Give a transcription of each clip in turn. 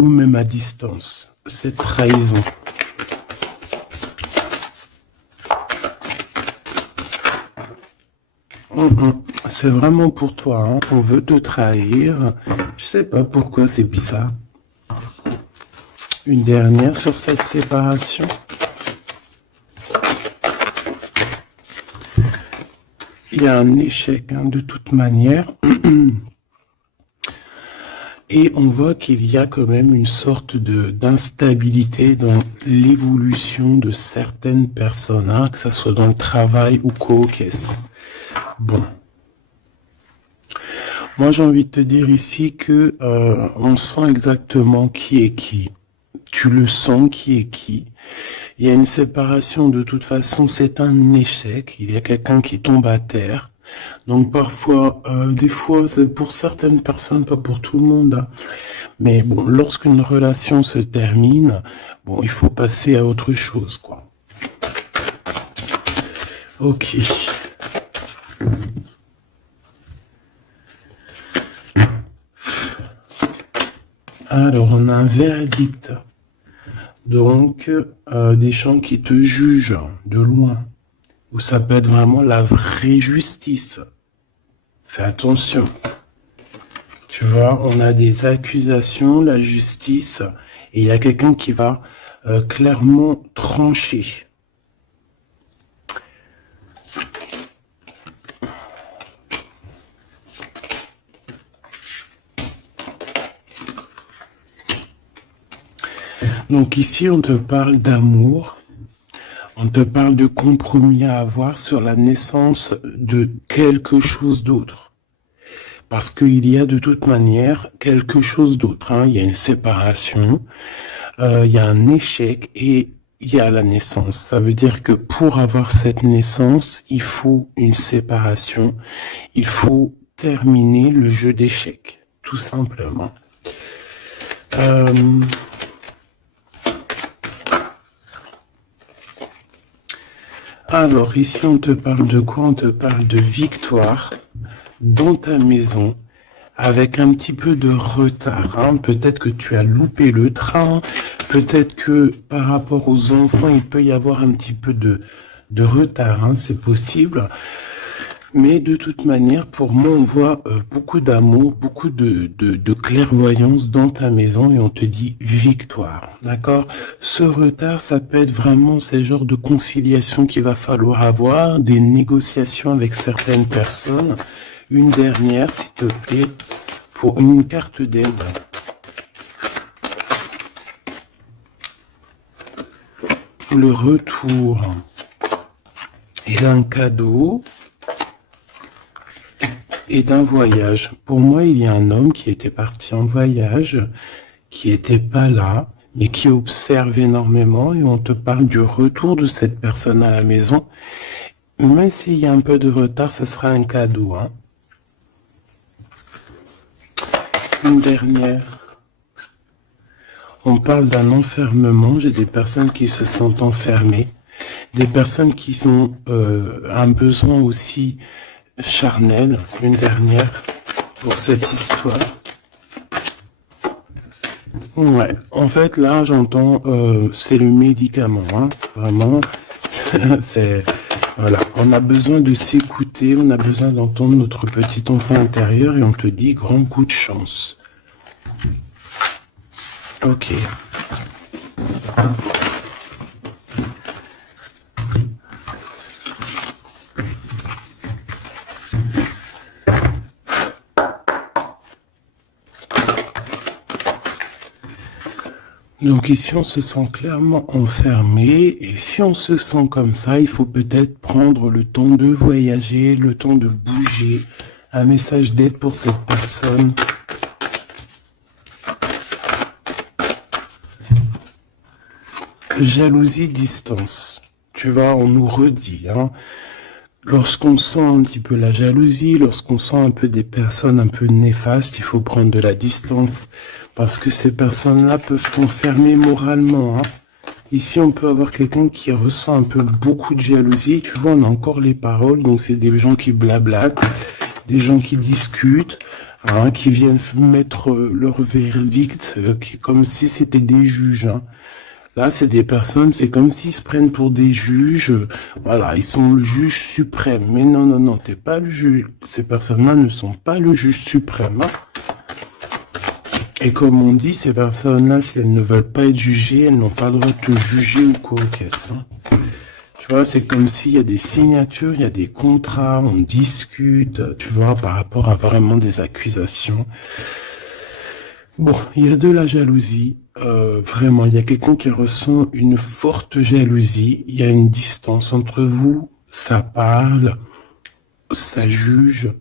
ou même à distance, cette trahison. C'est vraiment pour toi, hein. On veut te trahir. Je sais pas pourquoi, c'est bizarre. Une dernière sur cette séparation. Il y a un échec, hein, de toute manière. Et on voit qu'il y a quand même une sorte d'instabilité dans l'évolution de certaines personnes, hein, que ce soit dans le travail ou co-caisse. Bon. Moi, j'ai envie de te dire ici que on sent exactement qui est qui. Tu le sens qui est qui. Il y a une séparation, de toute façon, c'est un échec. Il y a quelqu'un qui tombe à terre. Donc parfois, des fois, c'est pour certaines personnes, pas pour tout le monde, hein. Mais bon, lorsqu'une relation se termine, bon, il faut passer à autre chose, quoi. Ok. Alors, on a un verdict. Donc, des gens qui te jugent de loin, où ça peut être vraiment la vraie justice. Fais attention. Tu vois, on a des accusations, la justice, et il y a quelqu'un qui va clairement trancher. Donc ici, on te parle d'amour, on te parle de compromis à avoir sur la naissance de quelque chose d'autre. Parce qu'il y a de toute manière quelque chose d'autre, hein. Il y a une séparation, il y a un échec et il y a la naissance. Ça veut dire que pour avoir cette naissance, il faut une séparation, il faut terminer le jeu d'échecs, tout simplement. Alors, ici, on te parle de quoi? On te parle de victoire dans ta maison, avec un petit peu de retard, hein. Peut-être que tu as loupé le train, peut-être que par rapport aux enfants, il peut y avoir un petit peu de retard, hein. C'est possible. Mais de toute manière, pour moi, on voit beaucoup d'amour, beaucoup de clairvoyance dans ta maison et on te dit victoire, d'accord? Ce retard, ça peut être vraiment ces genres de conciliation qu'il va falloir avoir, des négociations avec certaines personnes. Une dernière, s'il te plaît, pour une carte d'aide. Le retour et d'un cadeau. Et d'un voyage. Pour moi, il y a un homme qui était parti en voyage, qui était pas là, mais qui observe énormément, et on te parle du retour de cette personne à la maison. Même s'il y a un peu de retard, ce sera un cadeau, hein. Une dernière. On parle d'un enfermement. J'ai des personnes qui se sentent enfermées, des personnes qui ont un besoin aussi charnel. Une dernière pour cette histoire. Ouais, en fait là j'entends c'est le médicament, hein. Vraiment. C'est voilà, on a besoin de s'écouter, on a besoin d'entendre notre petit enfant intérieur et on te dit grand coup de chance. Ok. Donc ici, on se sent clairement enfermé, et si on se sent comme ça, il faut peut-être prendre le temps de voyager, le temps de bouger. Un message d'aide pour cette personne. Jalousie, distance. Tu vois, on nous redit, hein. Lorsqu'on sent un petit peu la jalousie, lorsqu'on sent un peu des personnes un peu néfastes, il faut prendre de la distance. Parce que ces personnes-là peuvent t'enfermer moralement, hein. Ici, on peut avoir quelqu'un qui ressent un peu beaucoup de jalousie. Tu vois, on a encore les paroles. Donc, c'est des gens qui blablatent, des gens qui discutent. hein, qui viennent mettre leur verdict comme si c'était des juges. Hein. Là, c'est des personnes, c'est comme s'ils se prennent pour des juges. Voilà, ils sont le juge suprême. Mais non, non, non, t'es pas le juge. Ces personnes-là ne sont pas le juge suprême. Hein. Et comme on dit, ces personnes-là, si elles ne veulent pas être jugées, elles n'ont pas le droit de te juger ou quoi qu'est-ce. Hein. Tu vois, c'est comme s'il y a des signatures, il y a des contrats, on discute, tu vois, par rapport à vraiment des accusations. Bon, il y a de la jalousie, vraiment, il y a quelqu'un qui ressent une forte jalousie, il y a une distance entre vous, ça parle, ça juge.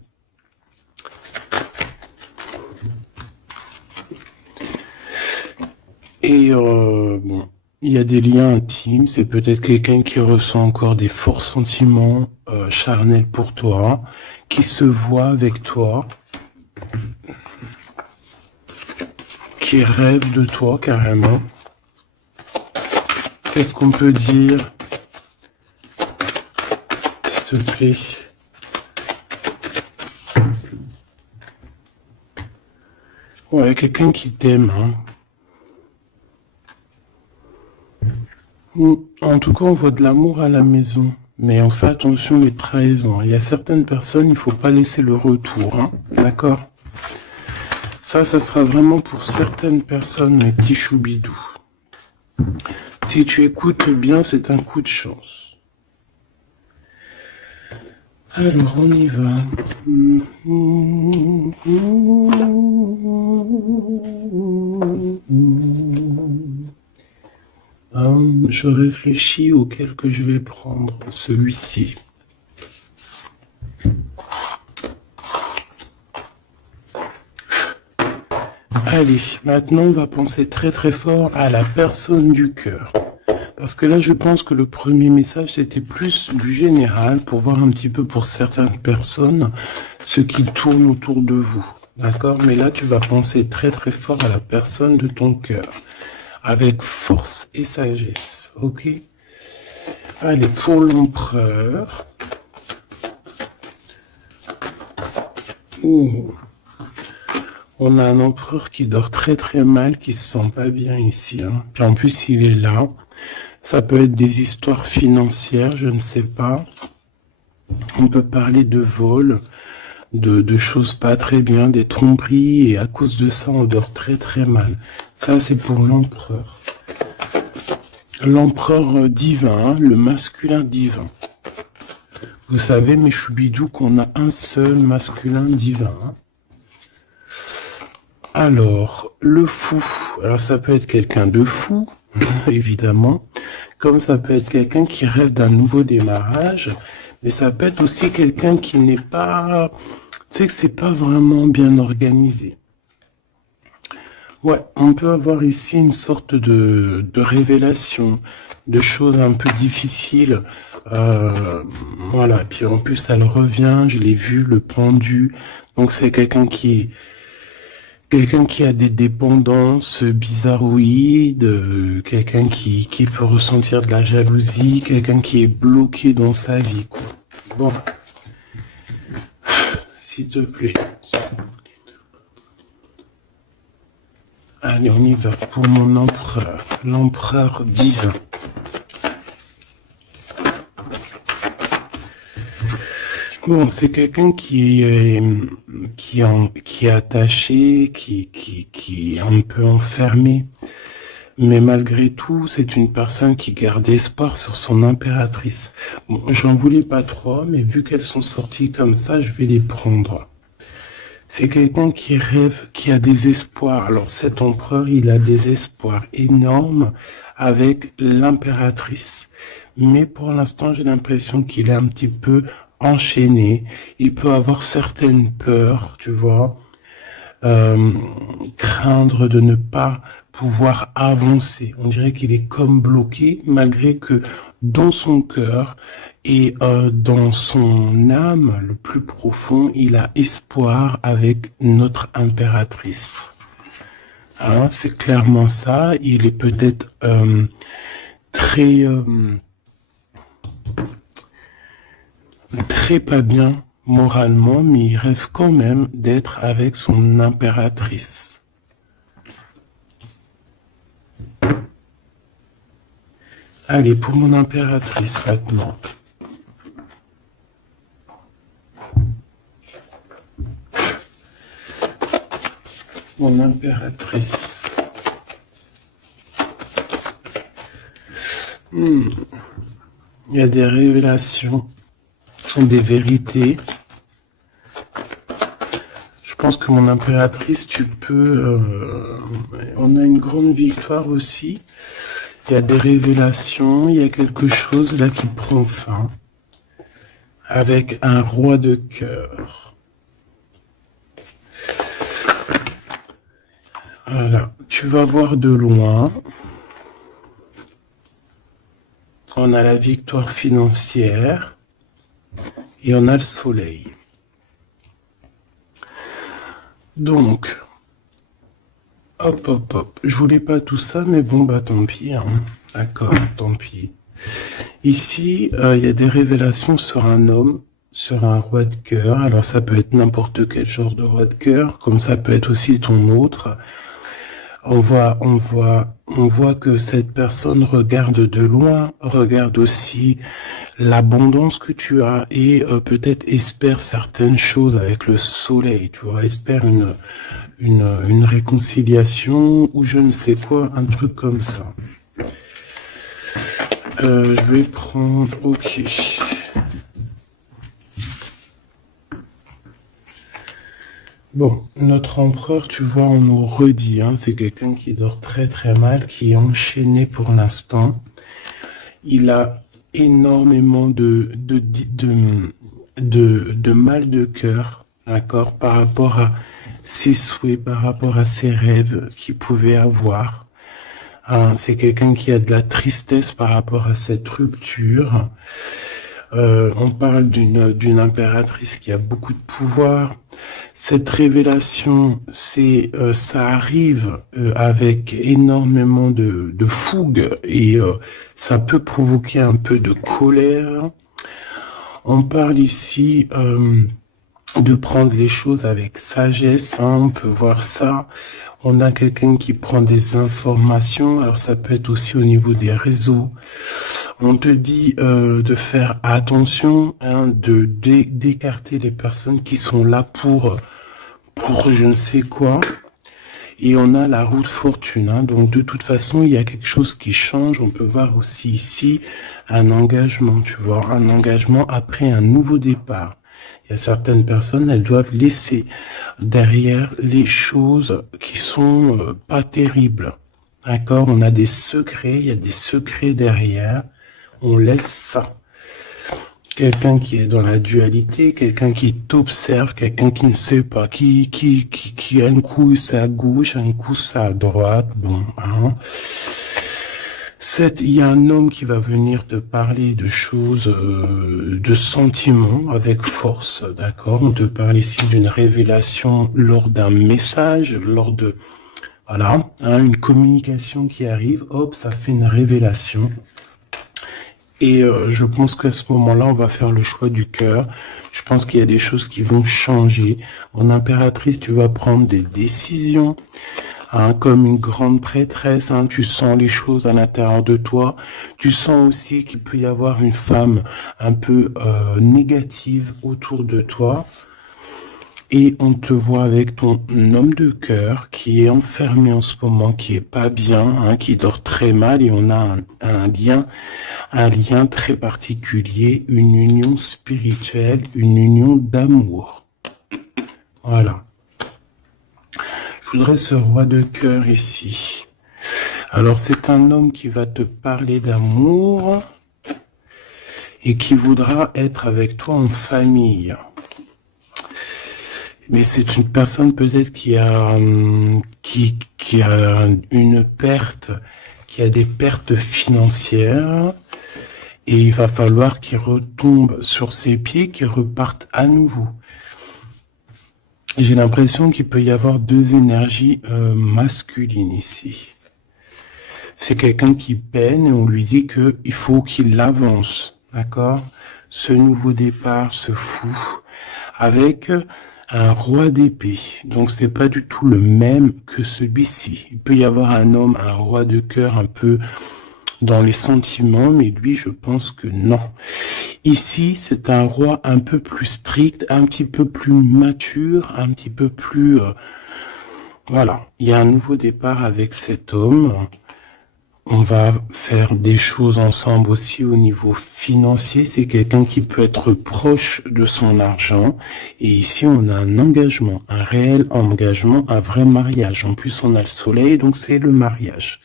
Et bon, il y a des liens intimes, c'est peut-être quelqu'un qui ressent encore des forts sentiments charnels pour toi, qui se voit avec toi, qui rêve de toi carrément. Qu'est-ce qu'on peut dire, s'il te plaît? Ouais, quelqu'un qui t'aime, hein. En tout cas, on voit de l'amour à la maison. Mais on fait attention les trahisons. Il y a certaines personnes, il faut pas laisser le retour, hein. D'accord? Ça sera vraiment pour certaines personnes, mes petits choubidous. Si tu écoutes bien, c'est un coup de chance. Alors, on y va. Je réfléchis auquel que je vais prendre, celui-ci. Allez, maintenant on va penser très très fort à la personne du cœur. Parce que là je pense que le premier message c'était plus du général pour voir un petit peu pour certaines personnes ce qui tourne autour de vous. D'accord? Mais là tu vas penser très très fort à la personne de ton cœur. Avec force et sagesse. Ok? Allez, pour l'empereur. Ouh. On a un empereur qui dort très très mal, qui se sent pas bien ici. Hein. Puis en plus, il est là. Ça peut être des histoires financières, je ne sais pas. On peut parler de vol, de choses pas très bien, des tromperies, et à cause de ça, on dort très très mal. Ça, c'est pour l'empereur. L'empereur divin, le masculin divin. Vous savez, mes choubidous, qu'on a un seul masculin divin. Hein. Alors, le fou. Alors, ça peut être quelqu'un de fou, évidemment, comme ça peut être quelqu'un qui rêve d'un nouveau démarrage, mais ça peut être aussi quelqu'un qui n'est pas... Tu sais que c'est pas vraiment bien organisé. Ouais, on peut avoir ici une sorte de révélation, de choses un peu difficiles. Voilà, puis en plus, elle revient, je l'ai vu, le pendu. Donc, c'est quelqu'un qui a des dépendances bizarroïdes, quelqu'un qui peut ressentir de la jalousie, quelqu'un qui est bloqué dans sa vie, quoi. Bon, s'il te plaît. Allez, on y va pour mon empereur, l'empereur divin. Bon, c'est quelqu'un qui est attaché, qui est un peu enfermé. Mais malgré tout, c'est une personne qui garde espoir sur son impératrice. Bon, j'en voulais pas trop, mais vu qu'elles sont sorties comme ça, je vais les prendre. C'est quelqu'un qui rêve, qui a des espoirs. Alors cet empereur, il a des espoirs énormes avec l'impératrice. Mais pour l'instant, j'ai l'impression qu'il est un petit peu enchaîné. Il peut avoir certaines peurs, tu vois. Craindre de ne pas pouvoir avancer. On dirait qu'il est comme bloqué, malgré que dans son cœur et dans son âme, le plus profond, il a espoir avec notre impératrice. Hein, c'est clairement ça. Il est peut-être très pas bien. moralement, mais il rêve quand même d'être avec son impératrice. Allez, pour mon impératrice maintenant. Mon impératrice. Il y a des révélations, des vérités. Je pense que mon impératrice, tu peux... on a une grande victoire aussi. Il y a des révélations, il y a quelque chose là qui prend fin. Avec un roi de cœur. Voilà, tu vas voir de loin. On a la victoire financière et on a le soleil. Donc, hop, hop, hop. Je voulais pas tout ça, mais bon, bah tant pis. Hein. D'accord, tant pis. Ici, il y a des révélations sur un homme, sur un roi de cœur. Alors, ça peut être n'importe quel genre de roi de cœur, comme ça peut être aussi ton autre. On voit que cette personne regarde de loin, regarde aussi l'abondance que tu as et peut-être espère certaines choses avec le soleil, tu vois, espère une réconciliation ou je ne sais quoi, un truc comme ça. Je vais prendre, ok. Bon, notre empereur, tu vois, on nous redit, hein, c'est quelqu'un qui dort très très mal, qui est enchaîné pour l'instant. Il a énormément de mal de cœur, d'accord, par rapport à ses souhaits, par rapport à ses rêves qu'il pouvait avoir. Hein, c'est quelqu'un qui a de la tristesse par rapport à cette rupture. On parle d'une impératrice qui a beaucoup de pouvoir. Cette révélation, ça arrive avec énormément de fougue et ça peut provoquer un peu de colère. On parle ici de prendre les choses avec sagesse, hein, on peut voir ça. On a quelqu'un qui prend des informations, alors ça peut être aussi au niveau des réseaux. On te dit de faire attention, hein, d'écarter les personnes qui sont là pour je ne sais quoi. Et on a la roue de fortune, hein, donc de toute façon, il y a quelque chose qui change. On peut voir aussi ici un engagement, tu vois, un engagement après un nouveau départ. Il y a certaines personnes, elles doivent laisser derrière les choses qui sont pas terribles. D'accord? On a des secrets, il y a des secrets derrière. On laisse ça. Quelqu'un qui est dans la dualité, quelqu'un qui t'observe, quelqu'un qui ne sait pas, qui un coup c'est à gauche, un coup c'est à droite, bon, hein. Il y a un homme qui va venir te parler de choses, de sentiments avec force, d'accord? On te parle ici d'une révélation lors d'un message, lors de, voilà, hein, une communication qui arrive, hop, ça fait une révélation. Et je pense qu'à ce moment-là, on va faire le choix du cœur. Je pense qu'il y a des choses qui vont changer. En impératrice, tu vas prendre des décisions. Hein, comme une grande prêtresse, hein, tu sens les choses à l'intérieur de toi. Tu sens aussi qu'il peut y avoir une femme un peu négative autour de toi. Et on te voit avec ton homme de cœur qui est enfermé en ce moment, qui est pas bien, hein, qui dort très mal, et on a un lien très particulier, une union spirituelle, une union d'amour. Voilà. Je voudrais ce roi de cœur ici. Alors c'est un homme qui va te parler d'amour et qui voudra être avec toi en famille. Mais c'est une personne peut-être qui a une perte, qui a des pertes financières, et il va falloir qu'il retombe sur ses pieds, qu'il reparte à nouveau. J'ai l'impression qu'il peut y avoir deux énergies masculines ici. C'est quelqu'un qui peine et on lui dit que il faut qu'il avance, d'accord? Ce nouveau départ, ce fou, avec un roi d'épée. Donc c'est pas du tout le même que celui-ci. Il peut y avoir un homme, un roi de cœur un peu dans les sentiments, mais lui, je pense que non. Ici, c'est un roi un peu plus strict, un petit peu plus mature, un petit peu plus... voilà, il y a un nouveau départ avec cet homme. On va faire des choses ensemble aussi au niveau financier. C'est quelqu'un qui peut être proche de son argent. Et ici, on a un engagement, un réel engagement, un vrai mariage. En plus, on a le soleil, donc c'est le mariage.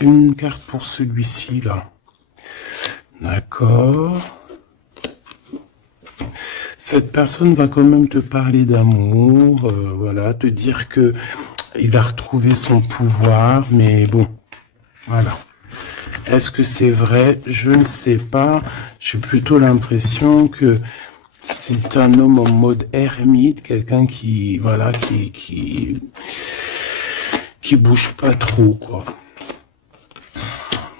Une carte pour celui-ci, là. D'accord. Cette personne va quand même te parler d'amour, voilà, te dire que il va retrouver son pouvoir, mais bon, voilà. Est-ce que c'est vrai? Je ne sais pas. J'ai plutôt l'impression que c'est un homme en mode ermite, quelqu'un qui, voilà, qui bouge pas trop, quoi.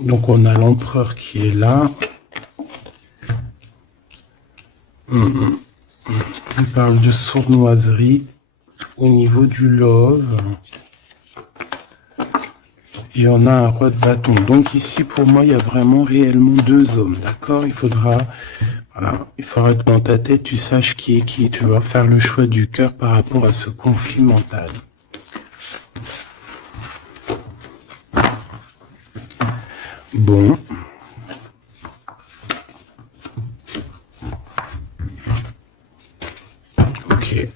Donc on a l'empereur qui est là. Il parle de sournoiserie au niveau du love. Et on a un roi de bâton. Donc ici, pour moi, il y a vraiment réellement deux hommes. D'accord? Il faudra, voilà, il faudra que dans ta tête, tu saches qui est qui. Tu vas faire le choix du cœur par rapport à ce conflit mental. Bon. Ok.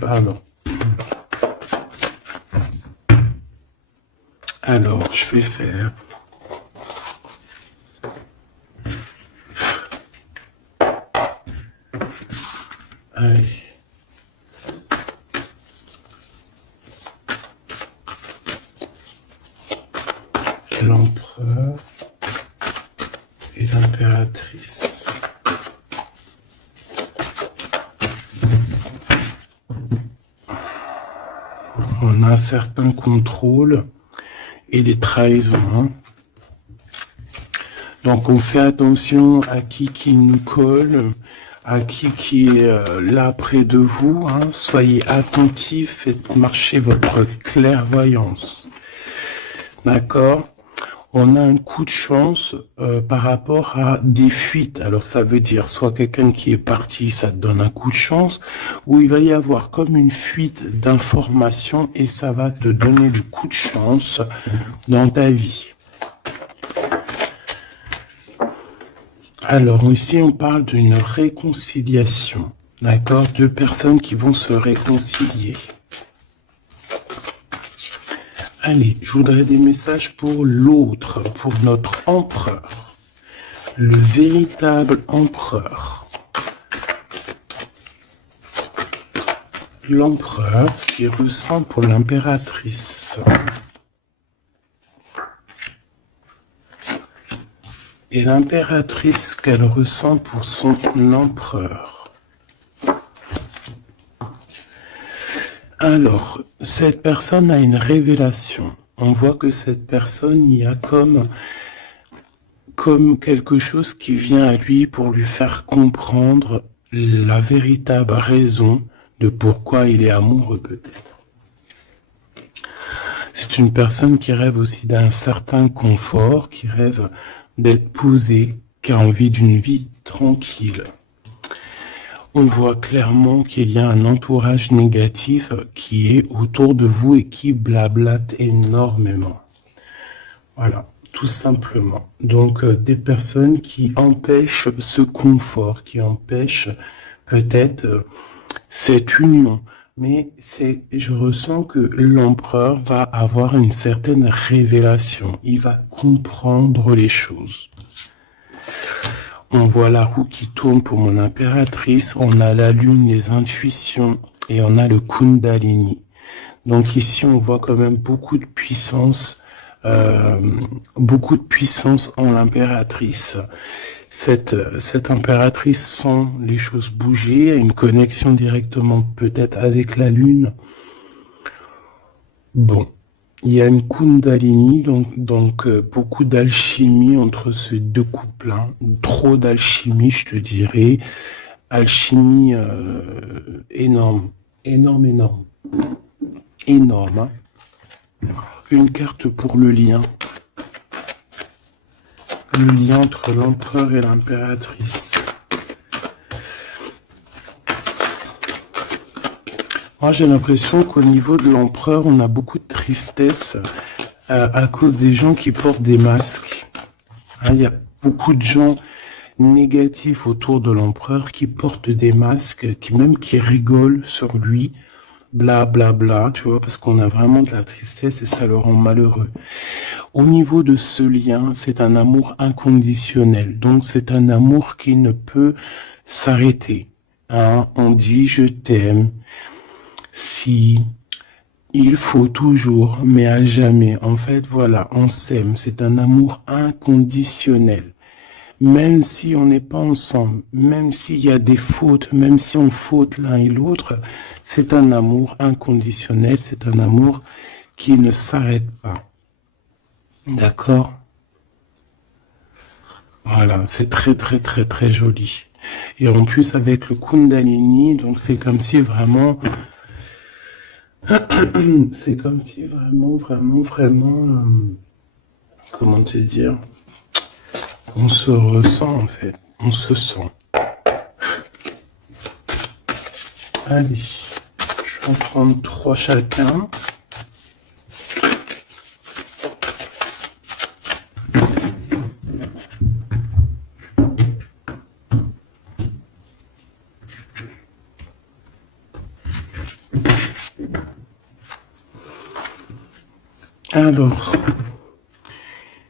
Pardon. Alors, je vais faire... Allez. L'empereur et l'impératrice. On a un certain contrôle et des trahisons. Donc on fait attention à qui nous colle, à qui est là près de vous. Soyez attentifs, faites marcher votre clairvoyance. D'accord? On a un coup de chance par rapport à des fuites. Alors ça veut dire soit quelqu'un qui est parti, ça te donne un coup de chance, ou il va y avoir comme une fuite d'informations et ça va te donner le coup de chance dans ta vie. Alors ici on parle d'une réconciliation. D'accord? Deux personnes qui vont se réconcilier. Allez, je voudrais des messages pour l'autre, pour notre empereur. Le véritable empereur. L'empereur, ce qu'il ressent pour l'impératrice. Et l'impératrice qu'elle ressent pour son empereur. Alors, cette personne a une révélation. On voit que cette personne, il y a comme quelque chose qui vient à lui pour lui faire comprendre la véritable raison de pourquoi il est amoureux peut-être. C'est une personne qui rêve aussi d'un certain confort, qui rêve d'être posée, qui a envie d'une vie tranquille. On voit clairement qu'il y a un entourage négatif qui est autour de vous et qui blablate énormément. Voilà, tout simplement. Donc, des personnes qui empêchent ce confort, qui empêchent peut-être cette union. Mais je ressens que l'empereur va avoir une certaine révélation. Il va comprendre les choses. On voit la roue qui tourne pour mon impératrice, on a la lune, les intuitions, et on a le Kundalini. Donc ici, on voit quand même beaucoup de puissance en l'impératrice. Cette impératrice sent les choses bouger, a une connexion directement peut-être avec la lune. Bon, Il y a une Kundalini, donc beaucoup d'alchimie entre ces deux couples-là. Trop d'alchimie, je te dirais. Alchimie énorme, énorme, énorme, énorme. Hein. Une carte pour le lien. Le lien entre l'empereur et l'impératrice. Moi, j'ai l'impression qu'au niveau de l'empereur, on a beaucoup de tristesse à cause des gens qui portent des masques. Hein, il y a beaucoup de gens négatifs autour de l'empereur qui portent des masques, qui rigolent sur lui, bla bla bla, tu vois, parce qu'on a vraiment de la tristesse et ça le rend malheureux. Au niveau de ce lien, c'est un amour inconditionnel, donc c'est un amour qui ne peut s'arrêter. Hein, on dit je t'aime. Si il faut toujours, mais à jamais. En fait, voilà, on s'aime. C'est un amour inconditionnel. Même si on n'est pas ensemble, même s'il y a des fautes, même si on faute l'un et l'autre, c'est un amour inconditionnel. C'est un amour qui ne s'arrête pas. D'accord? Voilà, c'est très très très très joli. Et en plus avec le Kundalini, donc c'est comme si vraiment... C'est comme si vraiment, comment te dire, on se ressent en fait, on se sent. Allez, je vais en prendre 3 chacun. Alors,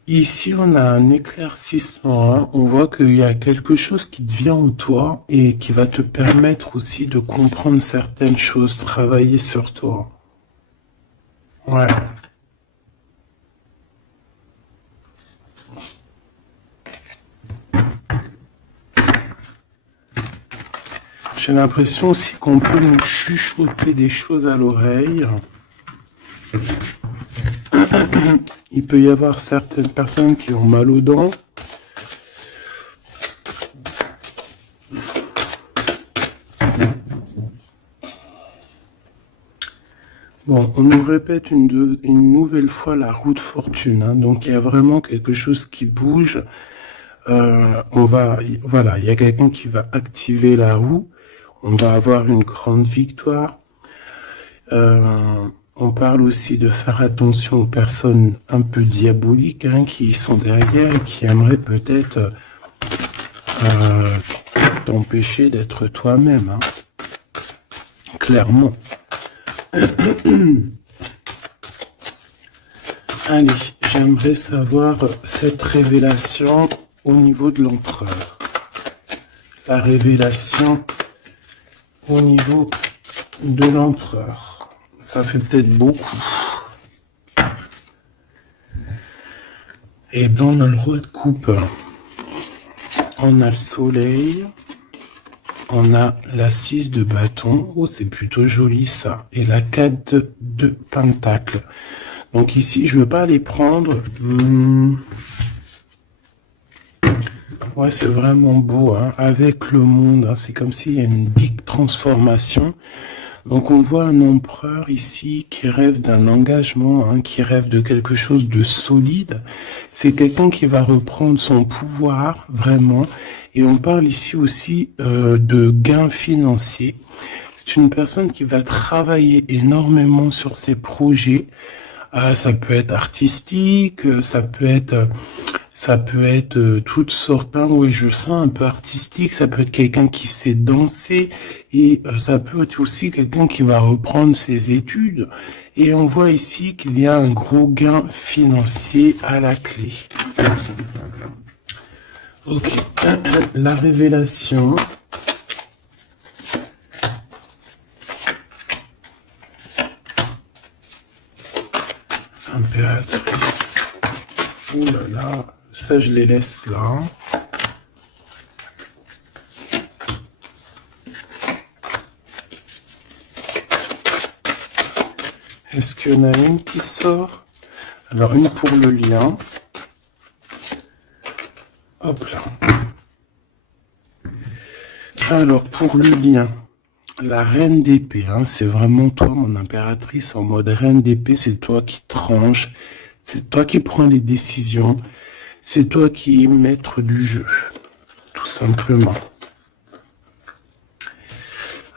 ici on a un éclaircissement, hein. On voit qu'il y a quelque chose qui te vient en toi et qui va te permettre aussi de comprendre certaines choses, travailler sur toi. Ouais. J'ai l'impression aussi qu'on peut nous chuchoter des choses à l'oreille. Il peut y avoir certaines personnes qui ont mal aux dents. Bon, on nous répète une nouvelle fois la roue de fortune. Hein. Donc, il y a vraiment quelque chose qui bouge. Voilà, il y a quelqu'un qui va activer la roue. On va avoir une grande victoire. On parle aussi de faire attention aux personnes un peu diaboliques hein, qui sont derrière et qui aimeraient peut-être t'empêcher d'être toi-même. Hein. Clairement. Allez, j'aimerais savoir cette révélation au niveau de l'empereur. La révélation au niveau de l'empereur. Ça fait peut-être beaucoup. Et bien, on a le roi de coupe. On a le soleil. On a la 6 de bâton. Oh, c'est plutôt joli ça. Et la 4 de pentacle. Donc ici, je ne veux pas les prendre. Ouais, c'est vraiment beau. Hein. Avec le monde, hein, c'est comme s'il y a une big transformation. Donc on voit un empereur ici qui rêve d'un engagement, hein, qui rêve de quelque chose de solide. C'est quelqu'un qui va reprendre son pouvoir, vraiment. Et on parle ici aussi de gains financiers. C'est une personne qui va travailler énormément sur ses projets. Ça peut être artistique, ça peut être toutes sortes, hein, oui, je sens un peu artistique, ça peut être quelqu'un qui sait danser, et ça peut être aussi quelqu'un qui va reprendre ses études. Et on voit ici qu'il y a un gros gain financier à la clé. Ok, la révélation. Impératrice. Oh là là. Ça, je les laisse là. Et Est-ce qu'il y en a une qui sort? Alors, une pour le lien. Hop là. Alors, pour le lien, la reine d'épée, hein, c'est vraiment toi, mon impératrice, en mode reine d'épée, c'est toi qui tranches, c'est toi qui prends les décisions, c'est toi qui es maître du jeu, tout simplement.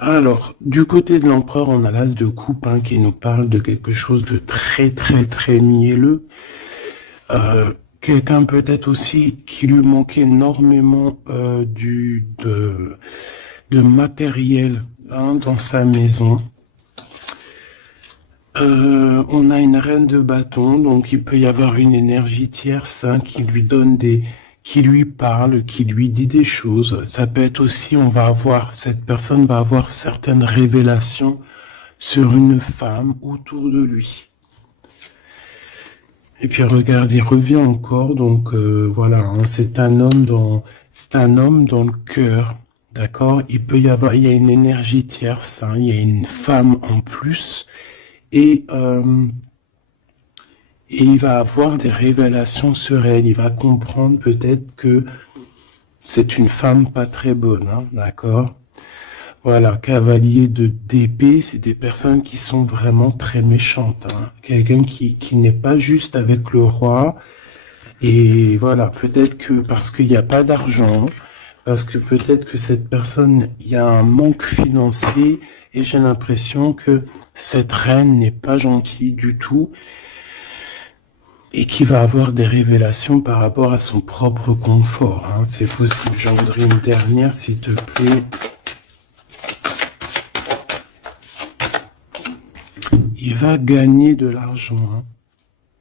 Alors, du côté de l'empereur, on a l'as de coupe hein, qui nous parle de quelque chose de très très très mielleux. Quelqu'un peut-être aussi qui lui manquait énormément de matériel hein, dans sa maison. On a une reine de bâton, donc il peut y avoir une énergie tierce hein, qui lui donne qui lui parle, qui lui dit des choses. Ça peut être aussi, cette personne va avoir certaines révélations sur une femme autour de lui. Et puis regarde, il revient encore, donc voilà, hein, c'est un homme dans le cœur, d'accord. Il y a une énergie tierce, hein, il y a une femme en plus, et il va avoir des révélations sur elle. Il va comprendre peut-être que c'est une femme pas très bonne, hein, d'accord. Voilà, cavalier d'épée, c'est des personnes qui sont vraiment très méchantes. Hein. Quelqu'un qui n'est pas juste avec le roi. Et voilà, peut-être que parce qu'il n'y a pas d'argent, parce que peut-être que cette personne, il y a un manque financier, et j'ai l'impression que cette reine n'est pas gentille du tout, et qui va avoir des révélations par rapport à son propre confort. Hein. C'est possible. J'en voudrais une dernière, s'il te plaît. Il va gagner de l'argent. Hein.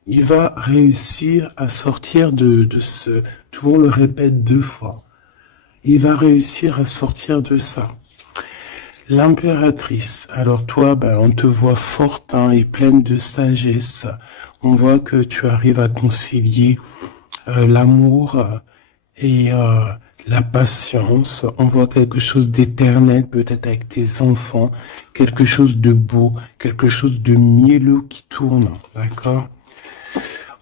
Il va réussir à sortir de ce... Tu vois, on le répète 2 fois. Il va réussir à sortir de ça. L'impératrice. Alors toi, on te voit forte hein, et pleine de sagesse. On voit que tu arrives à concilier l'amour et la patience. On voit quelque chose d'éternel, peut-être avec tes enfants, quelque chose de beau, quelque chose de mielleux qui tourne, d'accord?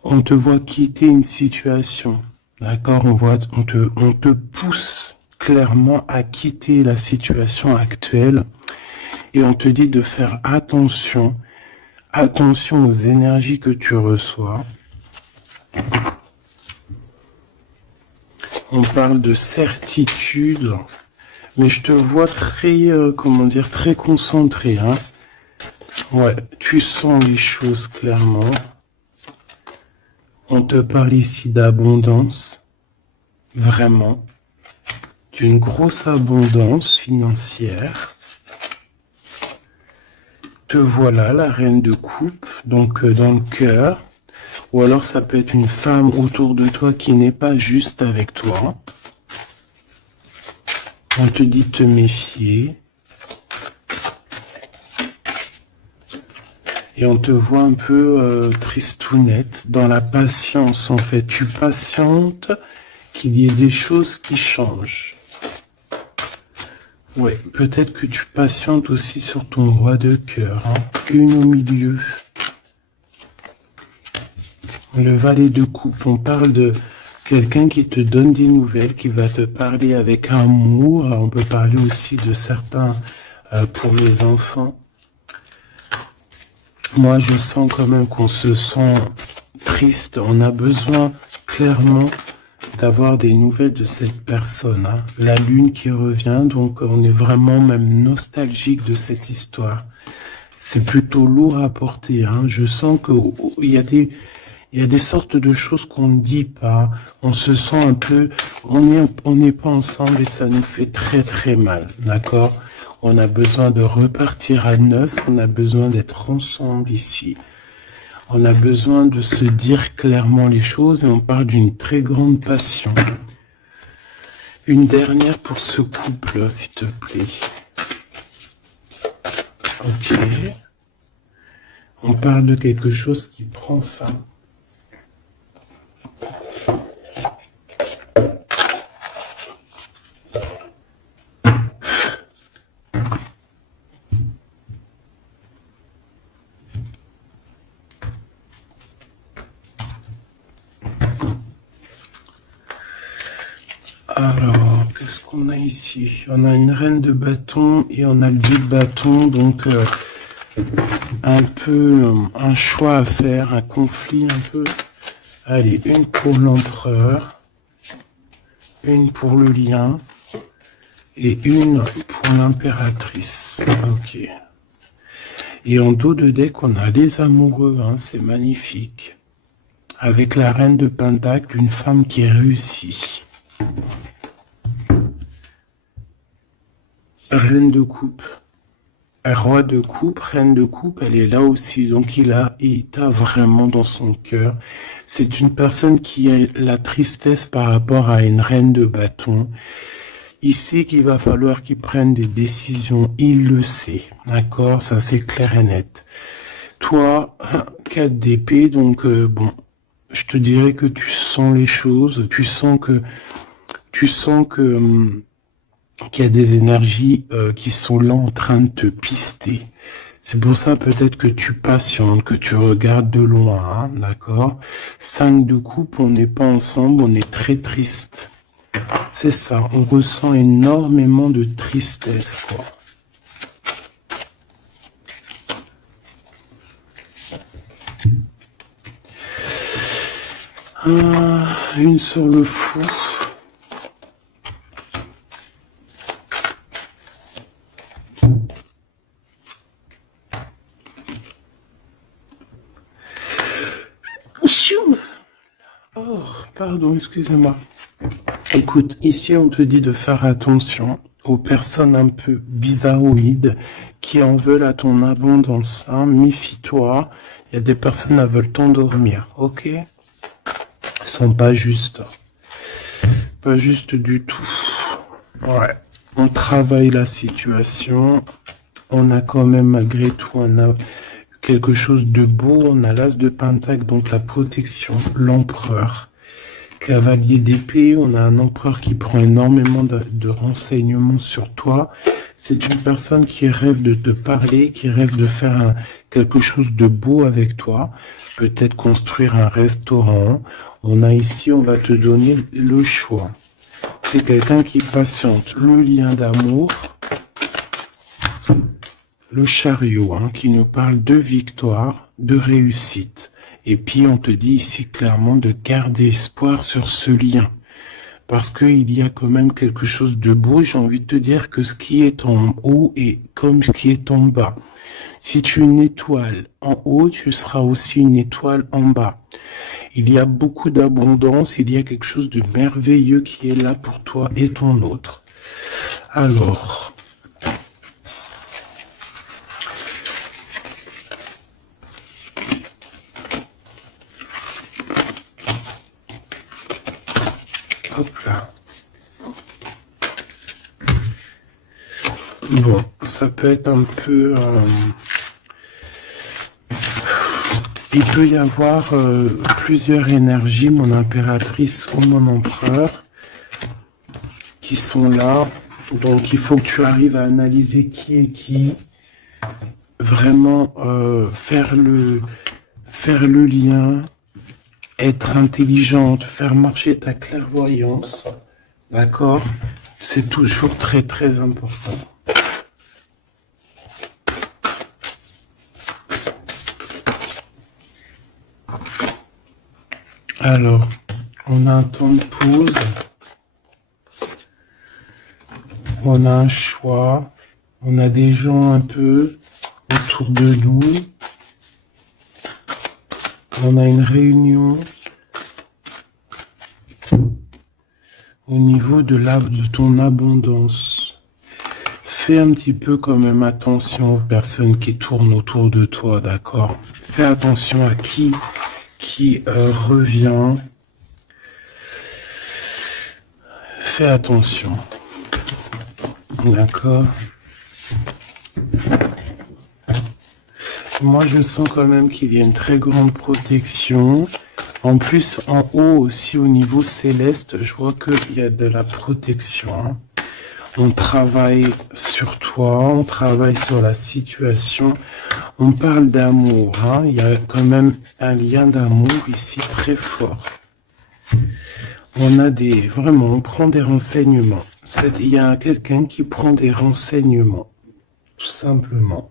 On te voit quitter une situation, d'accord? On te pousse clairement à quitter la situation actuelle et on te dit de faire attention aux énergies que tu reçois. On parle de certitude, mais je te vois très, très concentré, hein. Ouais, tu sens les choses clairement. On te parle ici d'abondance, vraiment, d'une grosse abondance financière. Te voilà, la reine de coupe, donc dans le cœur. Ou alors ça peut être une femme autour de toi qui n'est pas juste avec toi. On te dit de te méfier. Et on te voit un peu tristounette, dans la patience en fait. Tu patientes qu'il y ait des choses qui changent. Ouais, peut-être que tu patientes aussi sur ton roi de cœur. Hein. Une au milieu. Le valet de coupe, on parle de quelqu'un qui te donne des nouvelles, qui va te parler avec amour. On peut parler aussi de certains pour les enfants. Moi, je sens quand même qu'on se sent triste. On a besoin clairement d'avoir des nouvelles de cette personne. Hein. La lune qui revient, donc on est vraiment même nostalgique de cette histoire. C'est plutôt lourd à porter. Hein. Je sens qu'il y a des sortes de choses qu'on ne dit pas. On se sent un peu... On n'est pas ensemble et ça nous fait très très mal. D'accord ? On a besoin de repartir à neuf. On a besoin d'être ensemble ici. On a besoin de se dire clairement les choses et on parle d'une très grande passion. Une dernière pour ce couple, s'il te plaît. Ok. On parle de quelque chose qui prend fin. Alors, qu'est-ce qu'on a ici? On a une reine de bâton et on a le 2 de bâton, donc un peu un choix à faire, un conflit un peu. Allez, une pour l'empereur, une pour le lien et une pour l'impératrice. Ok. Et en dos de deck, on a les amoureux, hein, c'est magnifique. Avec la reine de pentacle, une femme qui réussit. Reine de coupe. Roi de coupe, reine de coupe, elle est là aussi. Donc il t'a vraiment dans son cœur. C'est une personne qui a la tristesse par rapport à une reine de bâton. Il sait qu'il va falloir qu'il prenne des décisions. Il le sait. D'accord? Ça, c'est clair et net. Toi, 4 d'épée, donc bon, je te dirais que tu sens les choses. Tu sens que qu'il y a des énergies qui sont là en train de te pister. C'est pour ça peut-être que tu patientes, que tu regardes de loin, hein, d'accord? 5 de coupe, on n'est pas ensemble, on est très triste. C'est ça, on ressent énormément de tristesse, quoi. Une sur le fou. Oh, pardon, excusez-moi. Écoute, ici on te dit de faire attention aux personnes un peu bizarroïdes qui en veulent à ton abondance. Hein. Méfie-toi, il y a des personnes qui veulent t'endormir, ok? Ils sont pas justes. Pas justes du tout. Ouais, on travaille la situation. On a quand même, malgré tout, on a quelque chose de beau. On a l'as de pentacle, donc la protection, l'empereur. Cavalier d'épée, on a un empereur qui prend énormément de renseignements sur toi. C'est une personne qui rêve de te parler, qui rêve de faire quelque chose de beau avec toi. Peut-être construire un restaurant. On a ici, on va te donner le choix. C'est quelqu'un qui patiente. Le lien d'amour. Le chariot, hein, qui nous parle de victoire, de réussite. Et puis, on te dit ici clairement de garder espoir sur ce lien. Parce qu'il y a quand même quelque chose de beau. J'ai envie de te dire que ce qui est en haut est comme ce qui est en bas. Si tu es une étoile en haut, tu seras aussi une étoile en bas. Il y a beaucoup d'abondance. Il y a quelque chose de merveilleux qui est là pour toi et ton autre. Alors... Hop là. Bon, ça peut être un peu... il peut y avoir plusieurs énergies, mon impératrice ou mon empereur, qui sont là. Donc, il faut que tu arrives à analyser qui est qui. Vraiment faire le lien. Être intelligente, faire marcher ta clairvoyance, d'accord? C'est toujours très très important. Alors, on a un temps de pause, on a un choix, on a des gens un peu autour de nous. On a une réunion au niveau de ton abondance. Fais un petit peu quand même attention aux personnes qui tournent autour de toi, d'accord? Fais attention à qui revient. Fais attention. D'accord? Moi, je sens quand même qu'il y a une très grande protection. En plus, en haut aussi, au niveau céleste, je vois qu'il y a de la protection. Hein. On travaille sur toi, on travaille sur la situation. On parle d'amour. Hein. Il y a quand même un lien d'amour ici très fort. On a vraiment, on prend des renseignements. Il y a quelqu'un qui prend des renseignements, tout simplement.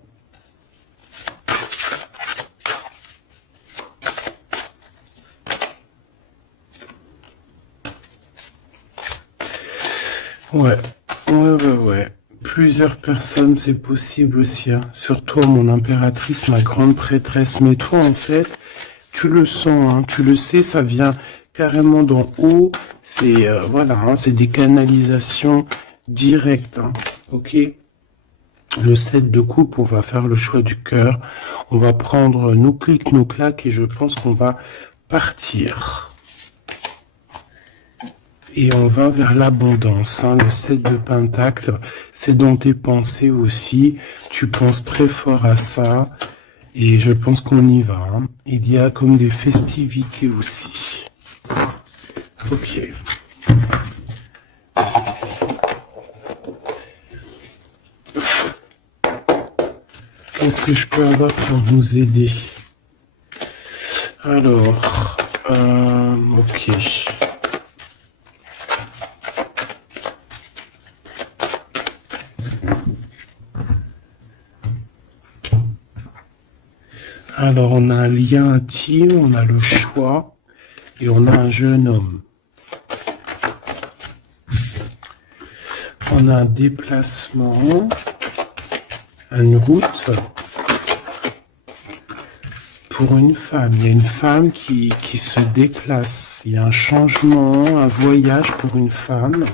Ouais, ouais. Plusieurs personnes, c'est possible aussi, hein. Surtout mon impératrice, ma grande prêtresse. Mais toi, en fait, tu le sens, hein, tu le sais, ça vient carrément d'en haut. C'est voilà, hein, c'est des canalisations directes, hein, ok? Le 7 de coupe, on va faire le choix du cœur. On va prendre nos clics, nos claques et je pense qu'on va partir. Et on va vers l'abondance, hein. Le 7 de Pentacle, c'est dans tes pensées aussi. Tu penses très fort à ça. Et je pense qu'on y va, hein. Il y a comme des festivités aussi. Ok. Qu'est-ce que je peux avoir pour nous aider? Alors, ok. Alors, on a un lien intime, on a le choix et on a un jeune homme. On a un déplacement, une route pour une femme. Il y a une femme qui se déplace. Il y a un changement, un voyage pour une femme.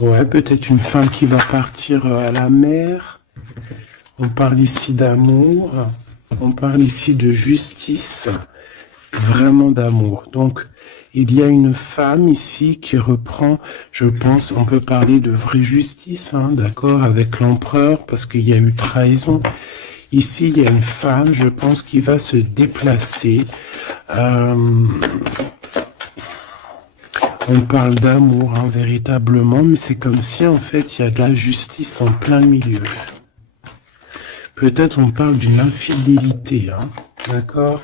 Ouais, peut-être une femme qui va partir à la mer. On parle ici d'amour. On parle ici de justice. Vraiment d'amour. Donc, il y a une femme ici qui reprend, je pense, on peut parler de vraie justice, hein, d'accord, avec l'empereur, parce qu'il y a eu trahison. Ici, il y a une femme, je pense, qui va se déplacer. On parle d'amour, hein, véritablement, mais c'est comme si, en fait, il y a de la justice en plein milieu. Peut-être on parle d'une infidélité, hein, d'accord?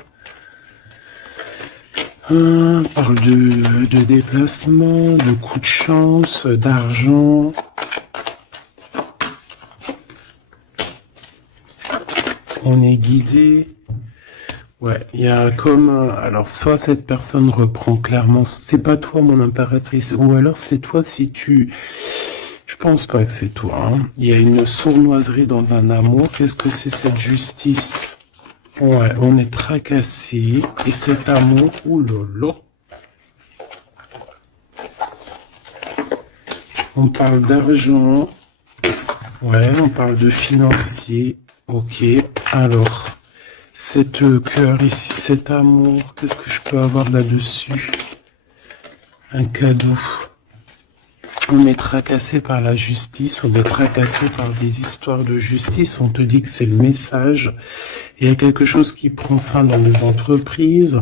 On parle de déplacement, de coup de chance, d'argent. On est guidé. Ouais, il y a comme... alors, soit cette personne reprend clairement... C'est pas toi, mon impératrice. Ou alors, c'est toi si tu... Je pense pas que c'est toi, hein. Il y a une sournoiserie dans un amour. Qu'est-ce que c'est cette justice? Ouais, on est tracassé. Et cet amour... Oulala. On parle d'argent. Ouais, on parle de financier. Ok, alors... Cette cœur ici, cet amour, qu'est-ce que je peux avoir là-dessus? Un cadeau. On est tracassé par la justice, on est tracassé par des histoires de justice, on te dit que c'est le message. Il y a quelque chose qui prend fin dans les entreprises,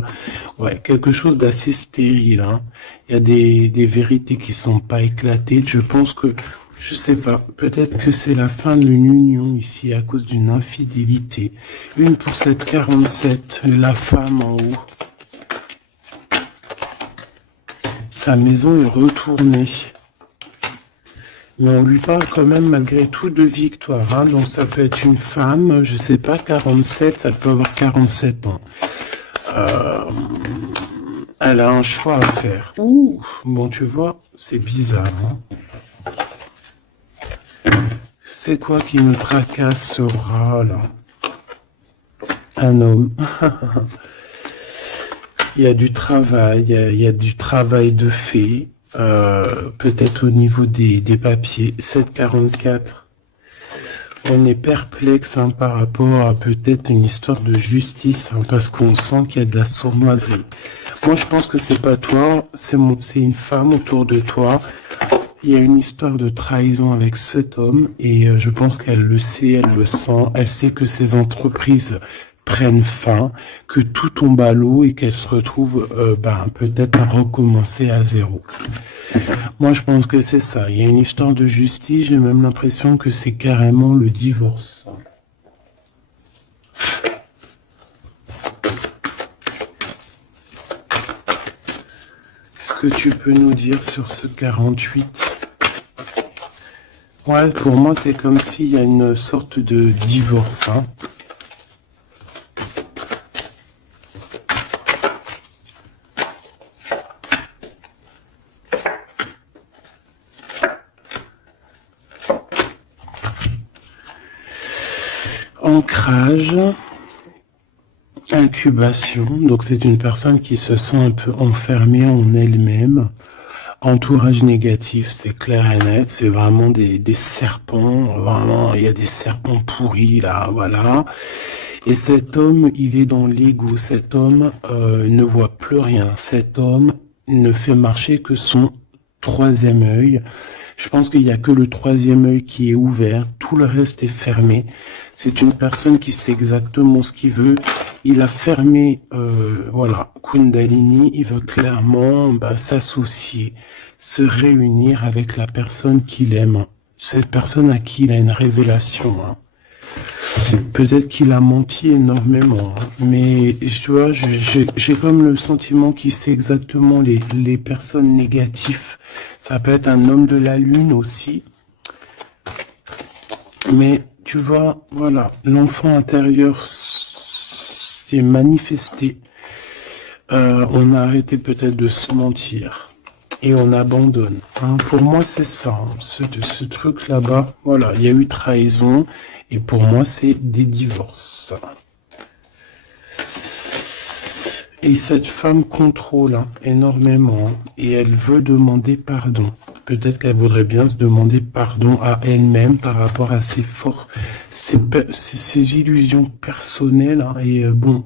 ouais, quelque chose d'assez stérile, hein. Il y a des vérités qui sont pas éclatées, je pense que, je sais pas, peut-être que c'est la fin d'une union ici à cause d'une infidélité. Une pour cette 47, la femme en haut. Sa maison est retournée. Mais on lui parle quand même malgré tout de victoire, hein. Donc ça peut être une femme, je sais pas, 47, ça peut avoir 47 ans. Elle a un choix à faire. Ouh, bon tu vois, c'est bizarre, hein. C'est quoi qui me tracasse ce rat là? Un homme. Il y a du travail, il y a du travail de fait, peut-être au niveau des papiers. 744. On est perplexe, hein, par rapport à peut-être une histoire de justice, hein, parce qu'on sent qu'il y a de la sournoiserie. Moi, je pense que c'est pas toi, c'est une femme autour de toi. Il y a une histoire de trahison avec cet homme et je pense qu'elle le sait, elle le sent, elle sait que ces entreprises prennent fin, que tout tombe à l'eau et qu'elle se retrouve peut-être à recommencer à zéro. Moi, je pense que c'est ça. Il y a une histoire de justice, j'ai même l'impression que c'est carrément le divorce. Qu'est-ce que tu peux nous dire sur ce 48? Ouais, pour moi, c'est comme s'il y a une sorte de divorce, hein. Ancrage, incubation, donc c'est une personne qui se sent un peu enfermée en elle-même. Entourage négatif, c'est clair et net, c'est vraiment des serpents, vraiment, il y a des serpents pourris là, voilà. Et cet homme, il est dans l'ego, cet homme ne voit plus rien, cet homme ne fait marcher que son troisième œil. Je pense qu'il n'y a que le troisième œil qui est ouvert, tout le reste est fermé. C'est une personne qui sait exactement ce qu'il veut. Il a fermé, voilà, Kundalini, il veut clairement s'associer, se réunir avec la personne qu'il aime. Cette personne à qui il a une révélation. Hein. Peut-être qu'il a menti énormément, hein, mais tu vois, j'ai comme le sentiment qu'il sait exactement les personnes négatives. Ça peut être un homme de la lune aussi. Mais tu vois, voilà, l'enfant intérieur s'est manifesté. On a arrêté peut-être de se mentir. Et on abandonne. Hein. Pour moi, c'est ça. Hein. Ce truc là-bas, voilà, il y a eu trahison. Et pour moi, c'est des divorces. Et cette femme contrôle hein, énormément. Et elle veut demander pardon. Peut-être qu'elle voudrait bien se demander pardon à elle-même par rapport à ses illusions personnelles. Hein. Et bon,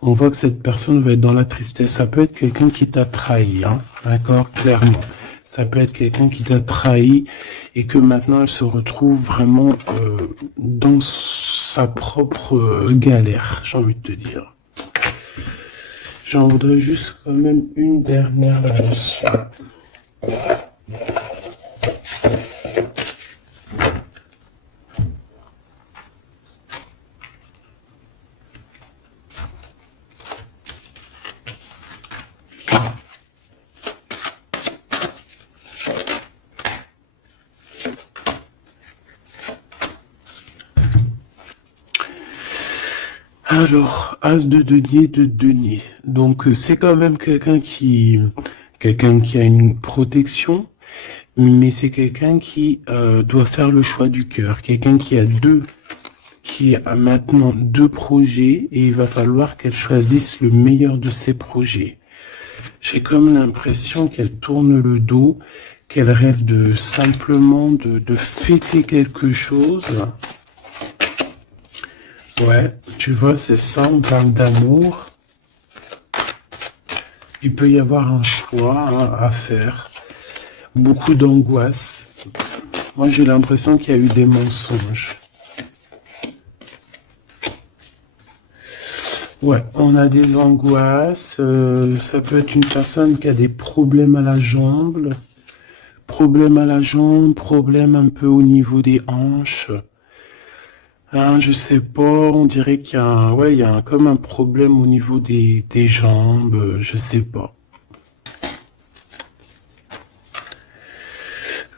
on voit que cette personne va être dans la tristesse. Ça peut être quelqu'un qui t'a trahi, hein, d'accord, clairement. Ça peut être quelqu'un qui t'a trahi et que maintenant elle se retrouve vraiment dans sa propre galère, j'ai envie de te dire. J'en voudrais juste quand même une dernière là-dessus. Alors, As de denier. Donc, c'est quand même quelqu'un qui a une protection, mais c'est quelqu'un qui doit faire le choix du cœur. Quelqu'un qui a maintenant deux projets et il va falloir qu'elle choisisse le meilleur de ses projets. J'ai comme l'impression qu'elle tourne le dos, qu'elle rêve de simplement de fêter quelque chose. Ouais, tu vois, c'est ça, on parle d'amour. Il peut y avoir un choix hein, à faire. Beaucoup d'angoisse. Moi, j'ai l'impression qu'il y a eu des mensonges. Ouais, on a des angoisses. Ça peut être une personne qui a des problèmes à la jambe. Problèmes à la jambe, problèmes un peu au niveau des hanches. Hein, je sais pas, on dirait qu'il y a, ouais, il y a comme un problème au niveau des jambes, je sais pas.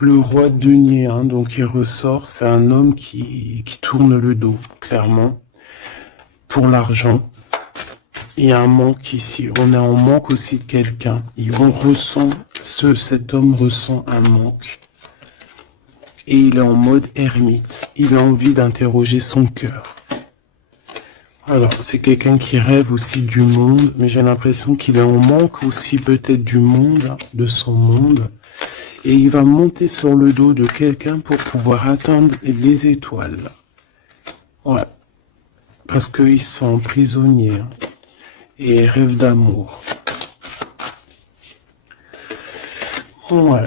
Le roi de denier, hein, donc il ressort, c'est un homme qui tourne le dos, clairement, pour l'argent. Il y a un manque ici, on est en manque aussi de quelqu'un. Cet homme ressent un manque. Et il est en mode ermite. Il a envie d'interroger son cœur. Alors, c'est quelqu'un qui rêve aussi du monde, mais j'ai l'impression qu'il est en manque aussi peut-être du monde, de son monde. Et il va monter sur le dos de quelqu'un pour pouvoir atteindre les étoiles. Ouais. Parce qu'ils sont prisonniers. Hein, et rêvent d'amour. Ouais.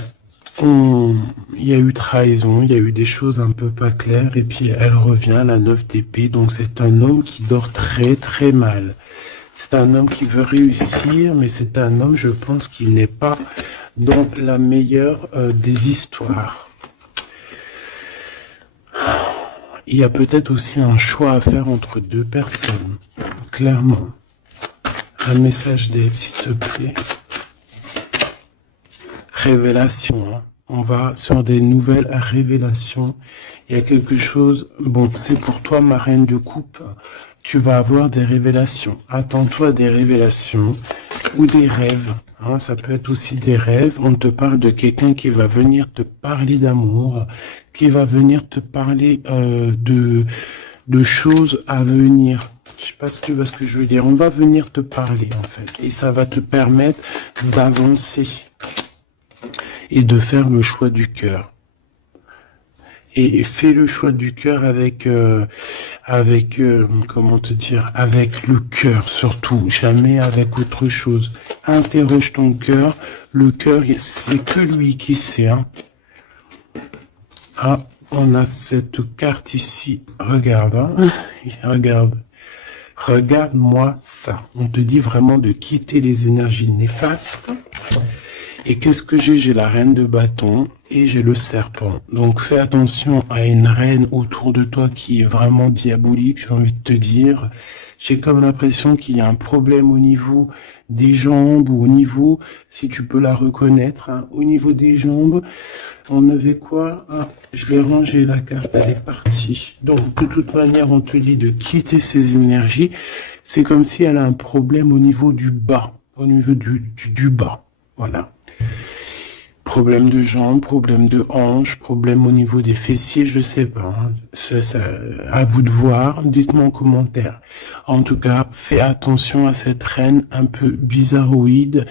Il y a eu trahison, il y a eu des choses un peu pas claires, et puis elle revient, la 9 d'épée, donc c'est un homme qui dort très très mal. C'est un homme qui veut réussir, mais c'est un homme, je pense, qui n'est pas dans la meilleure des histoires. Il y a peut-être aussi un choix à faire entre deux personnes, clairement. Un message d'aide, s'il te plaît. révélation, hein. On va sur des nouvelles révélations. Il y a quelque chose, bon, c'est pour toi, ma reine de coupe, tu vas avoir des révélations. Attends-toi à des révélations ou des rêves. Hein, ça peut être aussi des rêves. On te parle de quelqu'un qui va venir te parler d'amour, qui va venir te parler de choses à venir. Je sais pas si tu vois ce que je veux dire. On va venir te parler, en fait. Et ça va te permettre d'avancer et de faire le choix du cœur. Et fais le choix du cœur avec, comment te dire, avec le cœur surtout, jamais avec autre chose. Interroge ton cœur. Le cœur, c'est que lui qui sait. Hein. Ah, on a cette carte ici. Regarde, hein. Regarde. Regarde-moi ça. On te dit vraiment de quitter les énergies néfastes. Et qu'est-ce que j'ai? J'ai la reine de bâton et j'ai le serpent. Donc fais attention à une reine autour de toi qui est vraiment diabolique, j'ai envie de te dire. J'ai comme l'impression qu'il y a un problème au niveau des jambes ou au niveau, si tu peux la reconnaître, hein, au niveau des jambes. On avait quoi? Ah, je l'ai rangé la carte, elle est partie. Donc de toute manière, on te dit de quitter ces énergies. C'est comme si elle a un problème au niveau du bas, au niveau du bas. Voilà. Problème de jambes, problème de hanches, problème au niveau des fessiers, je sais pas. Hein. Ça, à vous de voir. Dites-moi en commentaire. En tout cas, fais attention à cette reine un peu bizarroïde